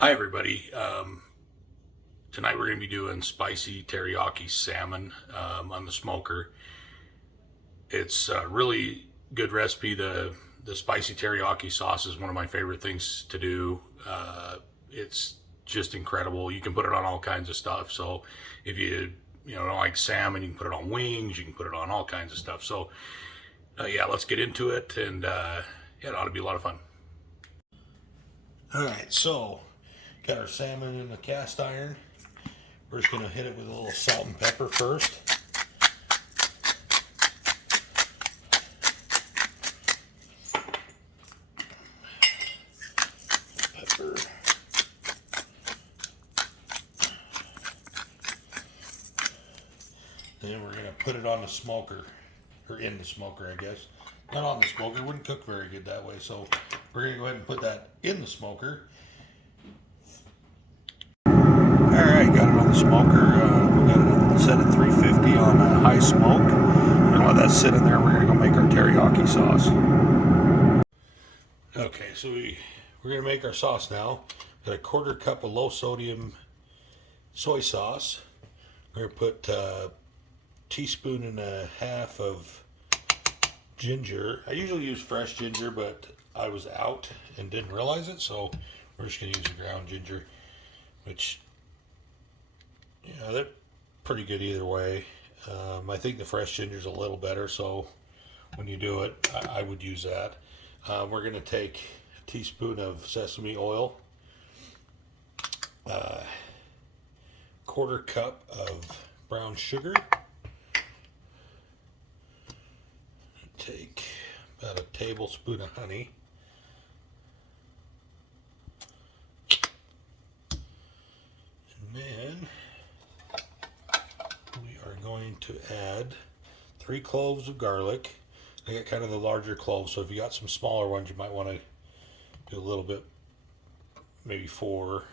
Hi everybody. Tonight we're going to be doing spicy teriyaki salmon on the smoker. It's a really good recipe. The spicy teriyaki sauce is one of my favorite things to do. It's just incredible. You can put it on all kinds of stuff. So if you don't like salmon, you can put it on wings. You can put it on all kinds of stuff. So yeah, let's get into it, and yeah, it ought to be a lot of fun. All right, so got our salmon in the cast iron. We're just going to hit it with a little salt and pepper first. Pepper. Then we're going to put it on the smoker, or in the smoker, I guess. Not on the smoker, it wouldn't cook very good that way. So we're going to go ahead and put that in the smoker. Alright, got it on the smoker. We got it set at 350 on high smoke. We're going to let that sit in there. We're going to go make our teriyaki sauce. Okay, so we're going to make our sauce now. Got a 1/4 cup of low sodium soy sauce. We're going to put a teaspoon and a half of ginger. I usually use fresh ginger, but I was out and didn't realize it, so we're just going to use the ground ginger, which, yeah, they're pretty good either way. I think the fresh ginger is a little better, so when you do it, I would use that. We're going to take a teaspoon of sesame oil, 1/4 cup of brown sugar, take about a tablespoon of honey, and then we are going to add 3 cloves of garlic. I got kind of the larger cloves, so if you got some smaller ones, you might want to do a little bit, maybe 4,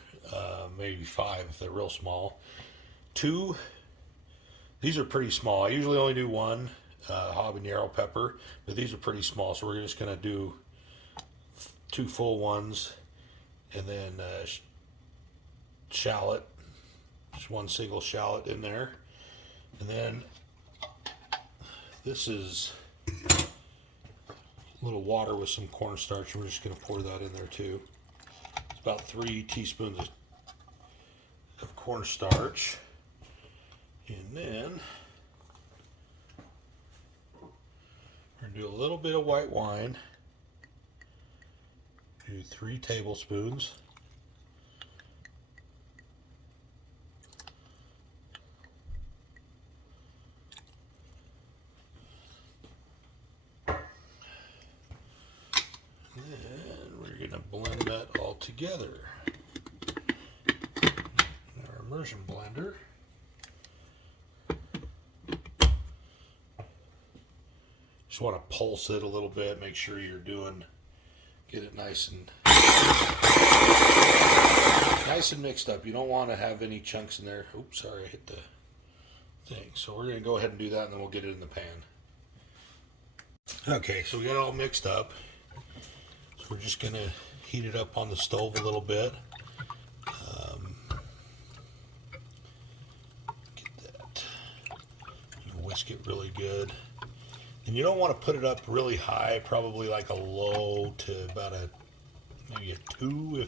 maybe 5 if they're real small. 2, these are pretty small. I usually only do 1 habanero pepper, but these are pretty small, so we're just going to do 2 full ones, and then shallot, just 1 single shallot in there. And then this is a little water with some cornstarch, and we're just going to pour that in there too. It's about 3 teaspoons of cornstarch. And then we're going to do a little bit of white wine. Do 3 tablespoons. And we're going to blend that all together in our immersion blender. Just want to pulse it a little bit, make sure you're get it nice and mixed up. You don't want to have any chunks in there. Oops, sorry, I hit the thing. So we're going to go ahead and do that, and then we'll get it in the pan. Okay, so we got it all mixed up. We're just going to heat it up on the stove a little bit. Get that. And whisk it really good. And you don't want to put it up really high, probably like a low to about maybe a 2,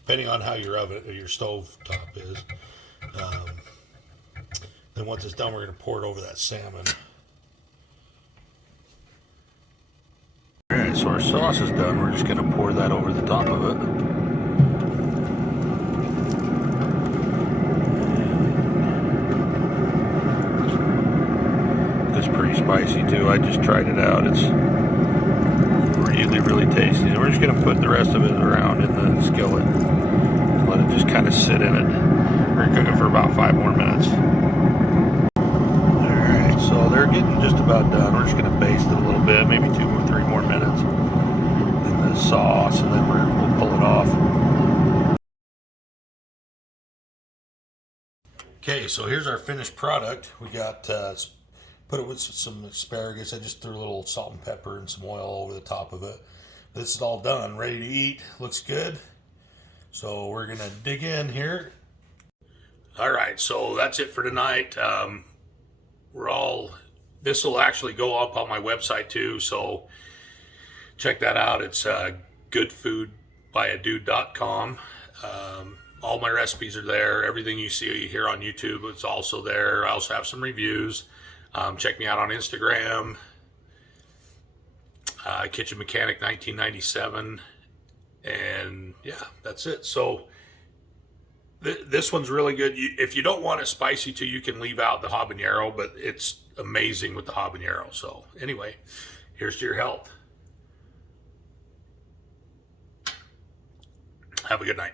depending on how your oven or your stove top is. Then once it's done, we're going to pour it over that salmon. Alright, so our sauce is done. We're just going to pour that over the top of it. It's pretty spicy too. I just tried it out. It's really, really tasty. And we're just going to put the rest of it around in the skillet and let it just kind of sit in it. We're going to cook it for about 5 more minutes. Alright, so they're getting just about done. We're just going to baste it a little bit, maybe 2 or 3 more minutes in the sauce, and then we'll pull it off. Okay, so here's our finished product. We got put it with some asparagus. I just threw a little salt and pepper and some oil over the top of it. This is all done, ready to eat. Looks good. So we're gonna dig in here. All right, so that's it for tonight. This will actually go up on my website too, so check that out. It's goodfoodbyadude.com. All my recipes are there. Everything you see here on YouTube, it's also there. I also have some reviews. Check me out on Instagram, Kitchen Mechanic 1997. And yeah, that's it. So this one's really good. If you don't want it spicy too, you can leave out the habanero, but it's amazing with the habanero. So anyway, here's to your health. Have a good night.